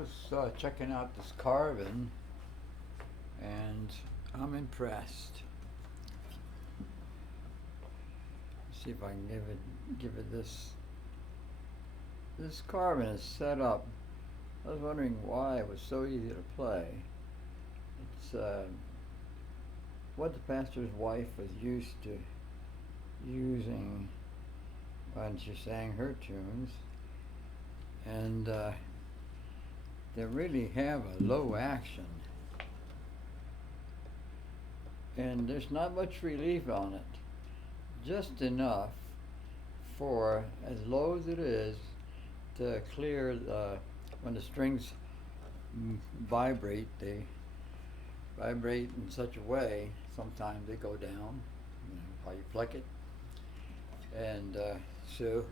was checking out this Carvin, and I'm impressed. See if I can give it this. This Carvin is set up. I was wondering why it was so easy to play. It's what the pastor's wife was used to using when she sang her tunes, and they really have a low action, and there's not much relief on it, just enough for, as low as it is, to clear when the strings vibrate. They vibrate in such a way, sometimes they go down, how you pluck it, and so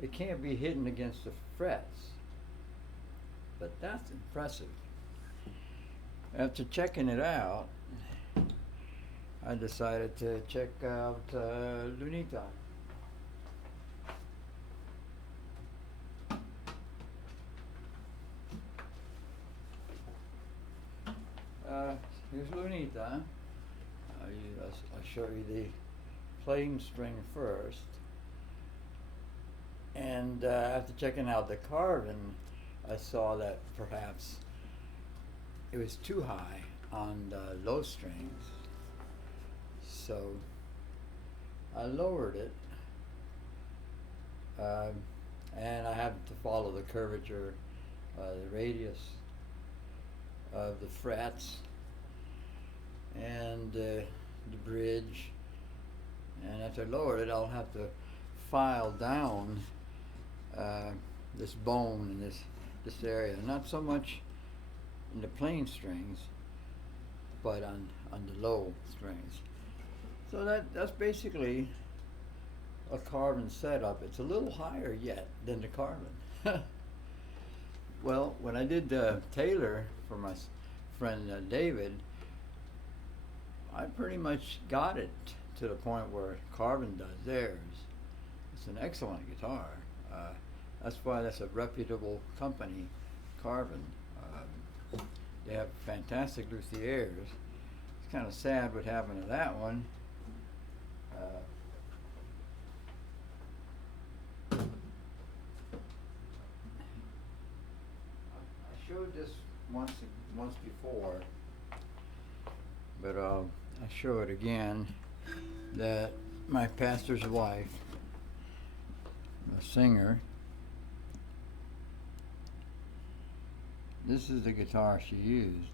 it can't be hidden against the frets, but that's impressive. After checking it out, I decided to check out Lunita. Here's Lunita. I'll show you the plain string first. And after checking out the Carvin, I saw that perhaps it was too high on the low strings. So I lowered it, and I happened to follow the curvature, the radius of the frets and the bridge. And after I lowered it, I'll have to file down this bone in this area, not so much in the plain strings, but on the low strings. So that's basically a Carvin setup. It's a little higher yet than the Carvin. Well, when I did Taylor for my friend David, I pretty much got it to the point where Carvin does theirs. It's an excellent guitar. That's why that's a reputable company, Carvin. They have fantastic luthiers. It's kind of sad what happened to that one. I showed this once before, but I'll show it again. That my pastor's wife, a singer, this is the guitar she used,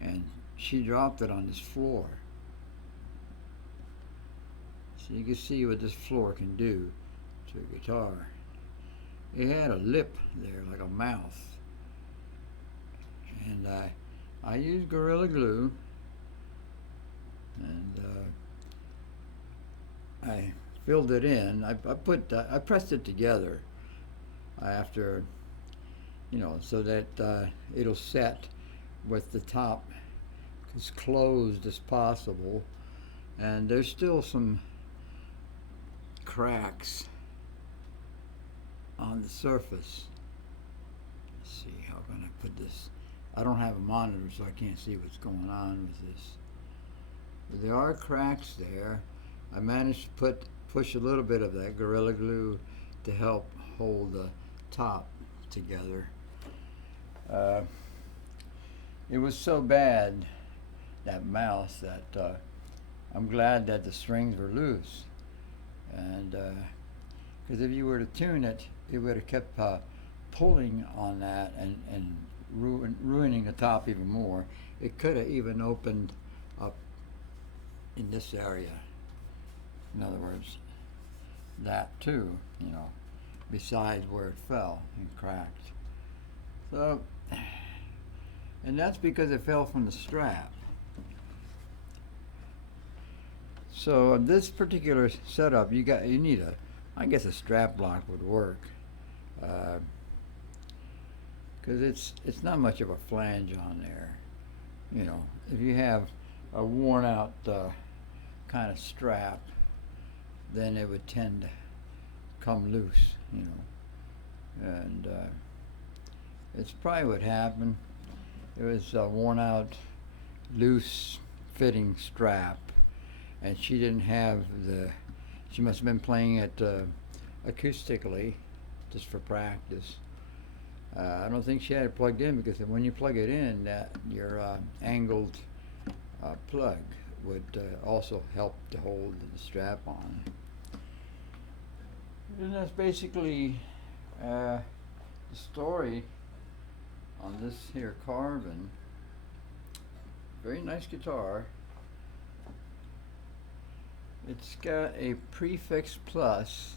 and she dropped it on this floor. So you can see what this floor can do to a guitar. It had a lip there, like a mouth, and I used Gorilla Glue, and I filled it in. I pressed it together after, so that it'll set with the top as closed as possible. And there's still some cracks on the surface. Let's see, how can I put this? I don't have a monitor, so I can't see what's going on with this. But there are cracks there. I managed to push a little bit of that Gorilla Glue to help hold the top together. It was so bad, that mouse, that I'm glad that the strings were loose. And because if you were to tune it, it would have kept pulling on that and ruining the top even more. It could have even opened up in this area. In other words, that too, besides where it fell and cracked. So, and that's because it fell from the strap. So this particular setup, you need I guess a strap block would work, because it's not much of a flange on there. If you have a worn out kind of strap, then it would tend to come loose, and it's probably what happened. It was a worn out, loose fitting strap, and she didn't have she must have been playing it acoustically, just for practice. I don't think she had it plugged in, because when you plug it in, your angled plug would also help to hold the strap on. And that's basically the story on this here Carvin. Very nice guitar. It's got a Prefix Plus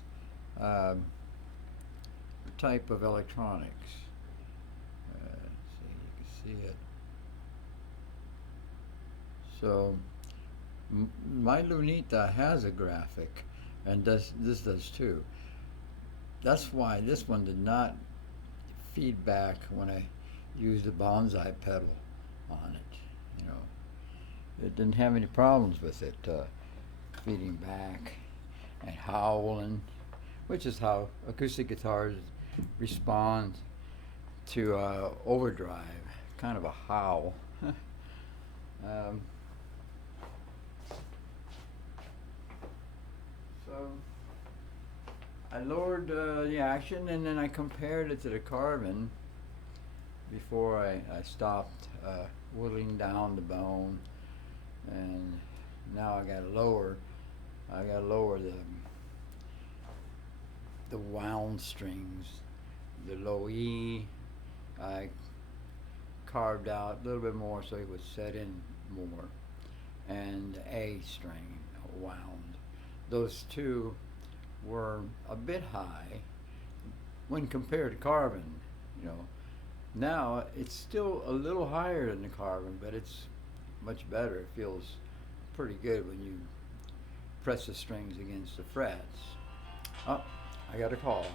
type of electronics. Let's see, you can see it. So my Lunita has a graphic, and this does too. That's why this one did not feed back when I used the bonsai pedal on it. You know, it didn't have any problems with it feeding back and howling, which is how acoustic guitars respond to overdrive, kind of a howl. So I lowered the action, and then I compared it to the Carvin before I stopped whittling down the bone, and now I gotta lower the wound strings. The low E I carved out a little bit more so it would set in more, and the A string wound. Those two were a bit high when compared to Carvin. You know, now it's still a little higher than the Carvin, but it's much better. It feels pretty good when you press the strings against the frets. Oh, I got a call.